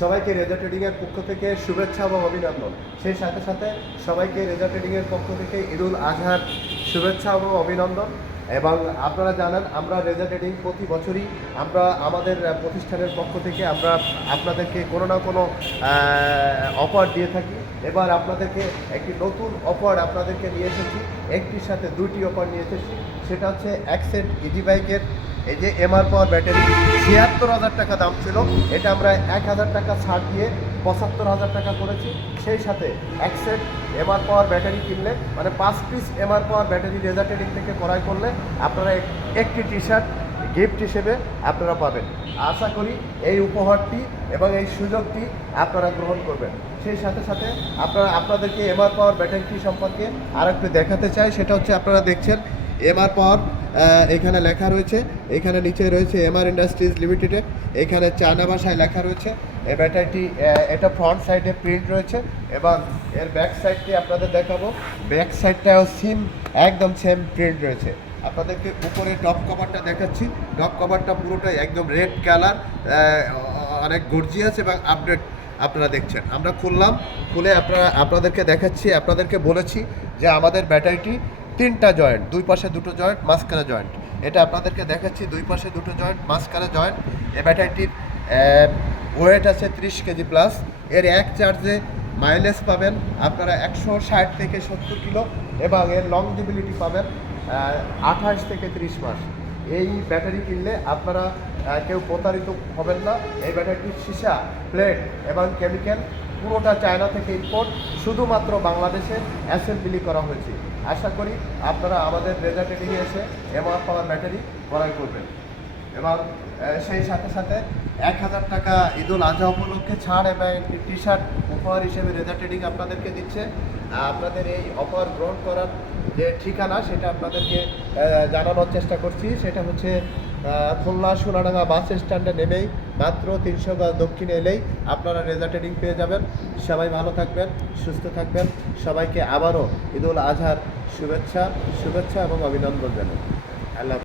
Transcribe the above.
সবাইকে রেজা ট্রেডিংয়ের পক্ষ থেকে শুভেচ্ছা এবং অভিনন্দন। সেই সাথে সাথে সবাইকে রেজা ট্রেডিংয়ের পক্ষ থেকে ঈদুল আজহার শুভেচ্ছা এবং অভিনন্দন। এবং আপনারা জানেন, আমরা রেজা ট্রেডিং প্রতি বছরই আমরা আমাদের প্রতিষ্ঠানের পক্ষ থেকে আমরা আপনাদেরকে কোনো না কোনো অফার দিয়ে থাকি। এবার আপনাদেরকে একটি নতুন অফার আপনাদেরকে নিয়ে এসেছি। একটির সাথে দুটি অফার নিয়ে এসেছি। সেটা হচ্ছে অ্যাক্সেট ইজি বাইকের এই যে এমআর পাওয়ার ব্যাটারি ছিয়াত্তর হাজার টাকা দাম ছিল। এটা আমরা এক হাজার টাকা ছাড় দিয়ে পঁচাত্তর হাজার টাকা করেছি। সেই সাথে অ্যাক্সেট এমআর পাওয়ার ব্যাটারি কিনলে মানে পাঁচ piece MR power battery Razor trading থেকে ক্রয় করলে আপনারা একটি টি শার্ট গিফট হিসেবে আপনারা পাবেন। আশা করি এই উপহারটি এবং এই সুযোগটি আপনারা গ্রহণ করবেন। সেই সাথে সাথে আপনারা, আপনাদেরকে এমআর পাওয়ার ব্যাটারিটি সম্পর্কে আর একটু দেখাতে চাই। সেটা হচ্ছে আপনারা দেখছেন এমআর পাওয়ার এখানে লেখা রয়েছে, এখানে নিচে রয়েছে এমআর ইন্ডাস্ট্রিজ লিমিটেডে, এখানে চায়না ভাষায় লেখা রয়েছে, এই ব্যাটারিটি এটা ফ্রন্ট সাইডে প্রিন্ট রয়েছে এবং এর ব্যাক সাইডটি আপনাদের দেখাবো। ব্যাক সাইডটাও সিম একদম সেম প্রিন্ট রয়েছে। আপনাদেরকে উপরে টপ কভারটা দেখাচ্ছি। টপ কভারটা পুরোটাই একদম রেড কালার অনেক গর্জিয়াস এবং আপডেট আপনারা দেখছেন। আমরা খুললাম, খুলে আপনারা, আপনাদেরকে দেখাচ্ছি, আপনাদেরকে বলেছি যে আমাদের ব্যাটারিটি তিনটা জয়েন্ট, দুই পাশে দুটো জয়েন্ট, মাঝখানে জয়েন্ট। এটা আপনাদেরকে দেখাচ্ছি, দুই পাশে দুটো জয়েন্ট, মাঝখানে জয়েন্ট। এই ব্যাটারিটির ওয়েট আছে ত্রিশ কেজি প্লাস এর এক চার্জে মাইলেজ পাবেন আপনারা একশো ষাট থেকে সত্তর কিলো এবং এর লংজিবিলিটি পাবেন আঠাশ থেকে ত্রিশ মাস। এই ব্যাটারি কিনলে আপনারা কেউ প্রতারিত হবেন না। এই ব্যাটারিটির সীসা প্লেট এবং কেমিক্যাল পুরোটা চায়না থেকে ইম্পোর্ট শুধুমাত্র বাংলাদেশে অ্যাসেম্বলি করা হয়েছে। আশা করি আপনারা আমাদের রেজা ট্রেডিংয়ে এসে এমআর পাওয়ার ব্যাটারি ক্রয় করবেন। এবং সেই সাথে সাথে এক হাজার টাকা ঈদুল আজহা উপলক্ষে ছাড় এবং একটি টি শার্ট উপহার হিসেবে রেজা ট্রেডিং আপনাদেরকে দিচ্ছে। আপনাদের এই অফার গ্রহণ করার যে ঠিকানা, সেটা আপনাদেরকে জানানোর চেষ্টা করছি। সেটা হচ্ছে খুলনা সোনাডাঙ্গা বাস স্ট্যান্ডে নেমেই মাত্র তিনশো গজ দক্ষিণে এলেই আপনারা রেজাল্ট ট্রেডিং পেয়ে যাবেন। সবাই ভালো থাকবেন, সুস্থ থাকবেন। সবাইকে আবারও ঈদুল আজহার শুভেচ্ছা শুভেচ্ছা এবং অভিনন্দন জানাই। আল্লাহ।